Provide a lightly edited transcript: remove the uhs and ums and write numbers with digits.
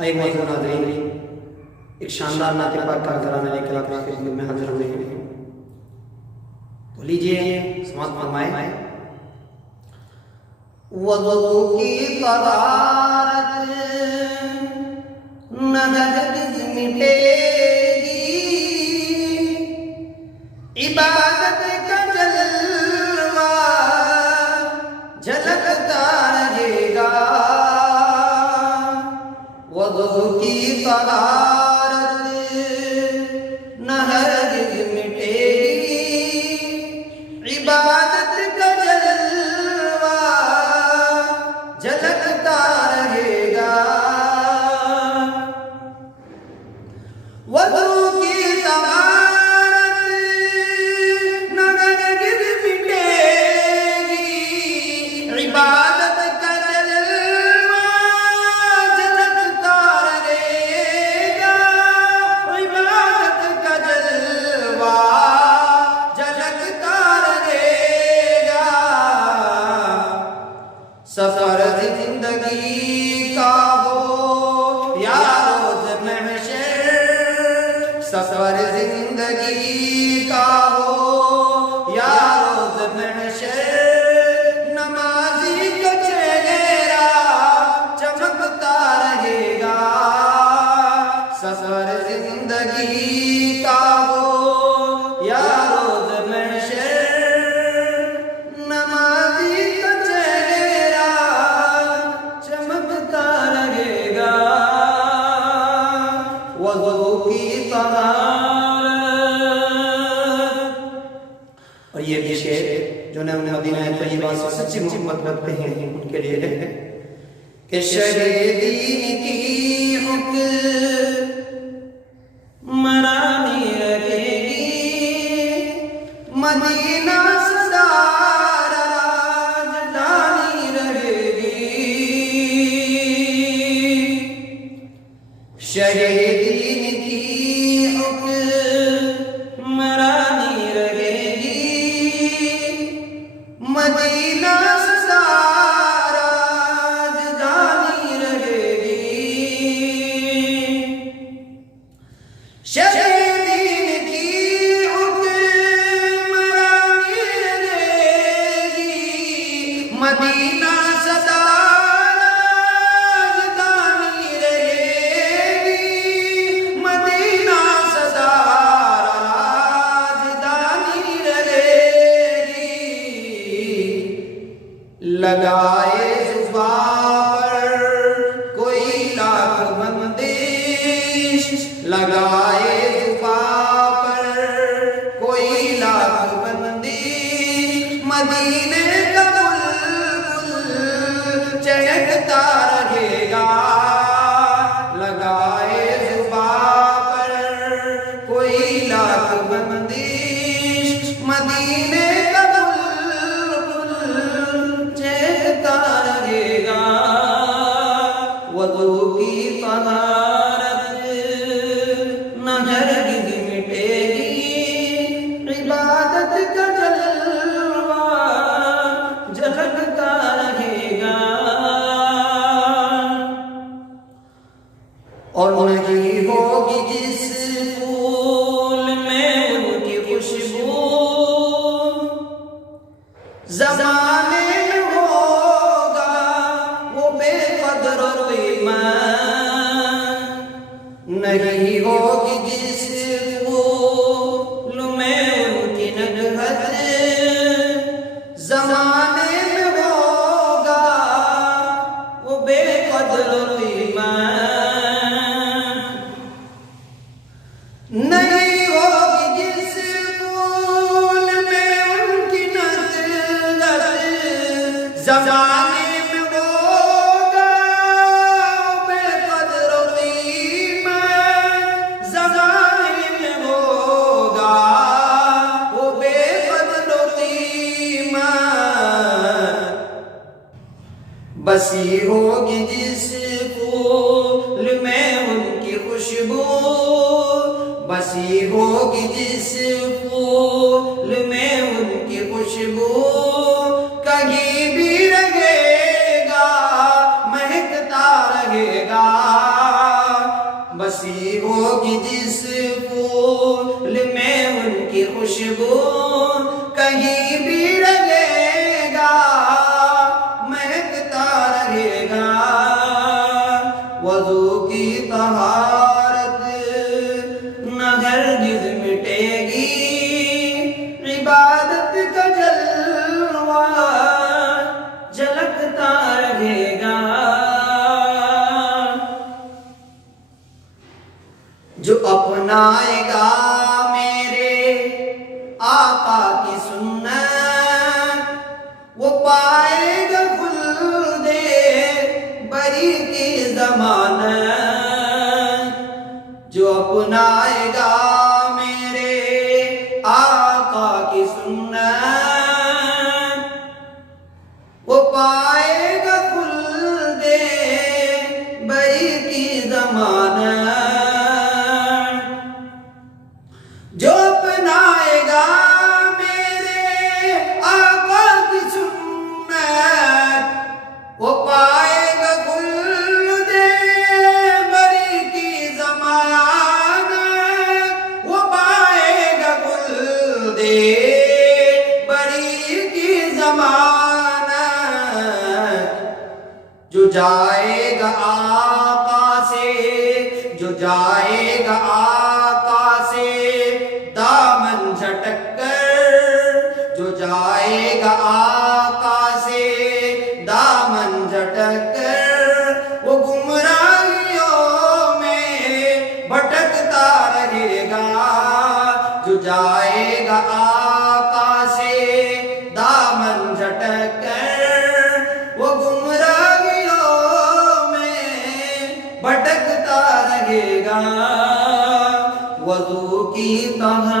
आए मौजूद नाज़रीन, एक शानदार नात पाक का घराना लेकर आपकी खिदमत में हाजिर हुए हैं। तो लीजिए समाअत फरमाए। वज़ू की तहारत न हरगिज़ मिटेगी, इबादत का जलवा झलकता रहेगा। वज़ू की तहारत न हरगिज़ मिटेगी, इबादत का जलवा झलकता रहेगा। वज़ू की तहारत न हरगिज़ मिटेगी, इबादत का जलवा झलकता रहेगा। इबादत का जलवा झलकता रहेगा। सफर जिंदगी का हो या रोज़ महशर, सफर जिंदगी का हो या रोज़ महशर, नमाज़ी का चेहरा चमकता रहेगा। सफर जिंदगी का हो या रोज़ महशर, नमाज़ी का चेहरा चमकता रहेगा। वज़ू की तहारत। और ये भी शेर जो न मदीना तैयबा से सच्ची मोहब्बत रखते हैं उनके लिए है कि शहीदीन की हुक्मरानी रहेगी, मदीना सदा राजधानी रहेगी। शहीदीन की हुक्मरानी रहेगी, मदीना सदा राजधानी रहेगी। शहीदीन की हुक्मरानी रहेगी, मदीना सदा राजधानी रहेगी। मदीना सदा राजधानी रहेगी। लगाए जुबां पर कोई लाख बंदिश, लगाए जुबां पर कोई लाख बंदिश, मदीने का बुलबुल चहकता रहेगा। लगाए जुबां पर कोई लाख बंदिश, मदीने का बुलबुल चहकता रहेगा। वज़ू की तहारत न हरगिज़ मिटेगी, इबादत का जलवा झलकता रहेगा। और नहीं होगी जिस फूल में उनकी खुशबू, ज़माने में होगा वो बेक़द्र ईमान। नहीं होगी जिस फूल में उनकी नगहत, ज़माने में होगा वो बेक़द्र ईमान। नहीं होगी जिस फूल में उनकी नगहत, ज़माने में होगा बेक़द्र ईमान। ज़माने में होगा वो बेक़द्र ईमान। बसी होगी जिस फूल में उनकी खुशबू, बसी होगी जिस फूल में उनकी खुशबू, कहीं भी रहेगा महकता रहेगा। बसी होगी जिस फूल में उनकी खुशबू, कहीं भी रहेगा महकता रहेगा। वज़ू की तहारत न हरगिज़ मिटेगी, इबादत का जलवा झलकता रहेगा। जो अपनाएगा मेरे आका की सुन्नत, वो पाएगा खुल्दे बरी की ज़मानत। जो अपनाएगा मेरे आका की सुन्नत, वो पाएगा खुल्दे बरी की ज़मानत। जो अपनाएगा मेरे आका की सुन्नत, वो पाएगा खुल्दे बरी की ज़मानत। वो पाएगा खुल्दे बरी की ज़मानत। जो जाएगा आका से, जो जाएगा आका से दामन झटक कर, जो जाएगा आका से दामन झटक कर, वो गुमराहियों में भटकता रहेगा। जो जाएगा आका से दामन झटक कर, वो गुमराहियों में भटकता रहेगा। वज़ू की तहारत